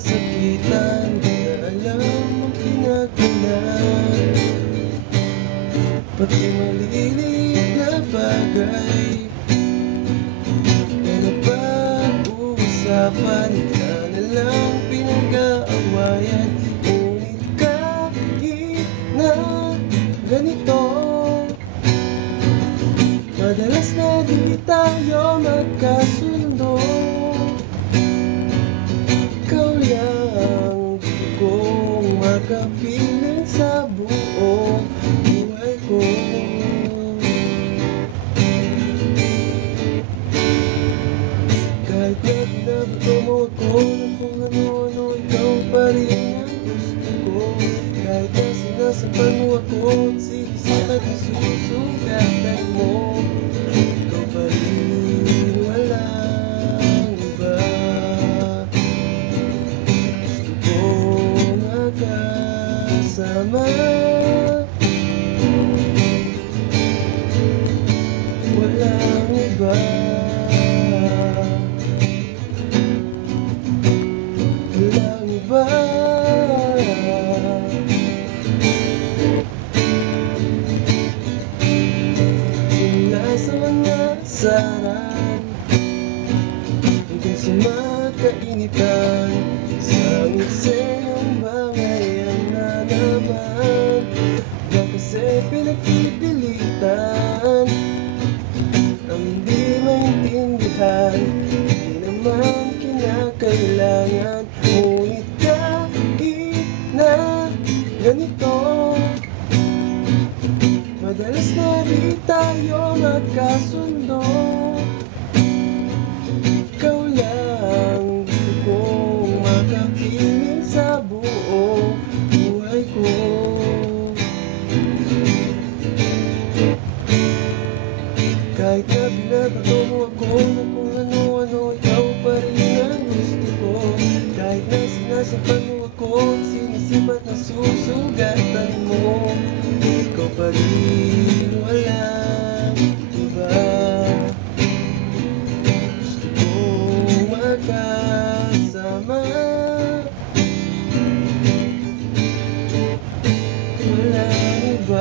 nasasakitan, di na alam ang pinagmulan. Pati maliliit na bagay na napag-uusapan, ka na lang pinag-aawayan. Ngunit kahit na ganito, madalas na di tayo magkasundo. Ikaw lang di kong makapiling sa buong buhay ko. Kahit na binabato mo ako ng kung ano-ano, ikaw pa rin ang gusto ko. Kahit na sinasampal mo ako at sinisipag na susugatan mo, ikaw pa rin, walang iba. Gusto ko magkasama, walang iba. Walang iba. Mula sa mga saran hanggang sa mga kainitan, isang eksenong bangayan na naman. Ba kasi pinagpipilitan ang hindi maintindihan, hindi naman kinakailangan. Ngunit kahit na ganito, madalas na di tayo magkasundo. Ikaw lang gusto kong makapiling sa buong buhay ko. Kahit na binabato mo ako ng kung ano-ano, ikaw pa rin ang gusto ko. Kahit na sinasampal mo ako at sinisipat na susugatan mo, ikaw pa rin, walang iba. Gusto kong magkasama, walang iba.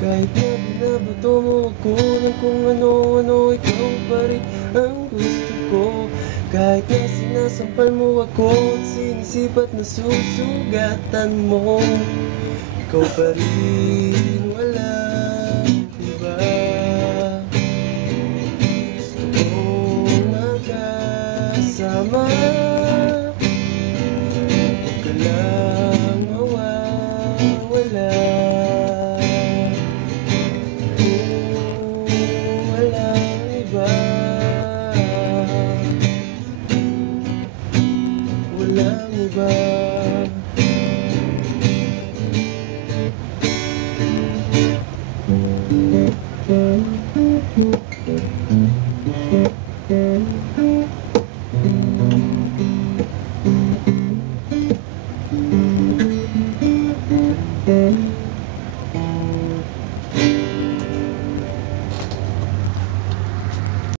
Kahit na binabato mo ako ng kung ano-ano, ikaw pa rin ang gusto ko. Kahit na sinasampal mo ako at sinisipat na susugatan mo, ikaw pa rin.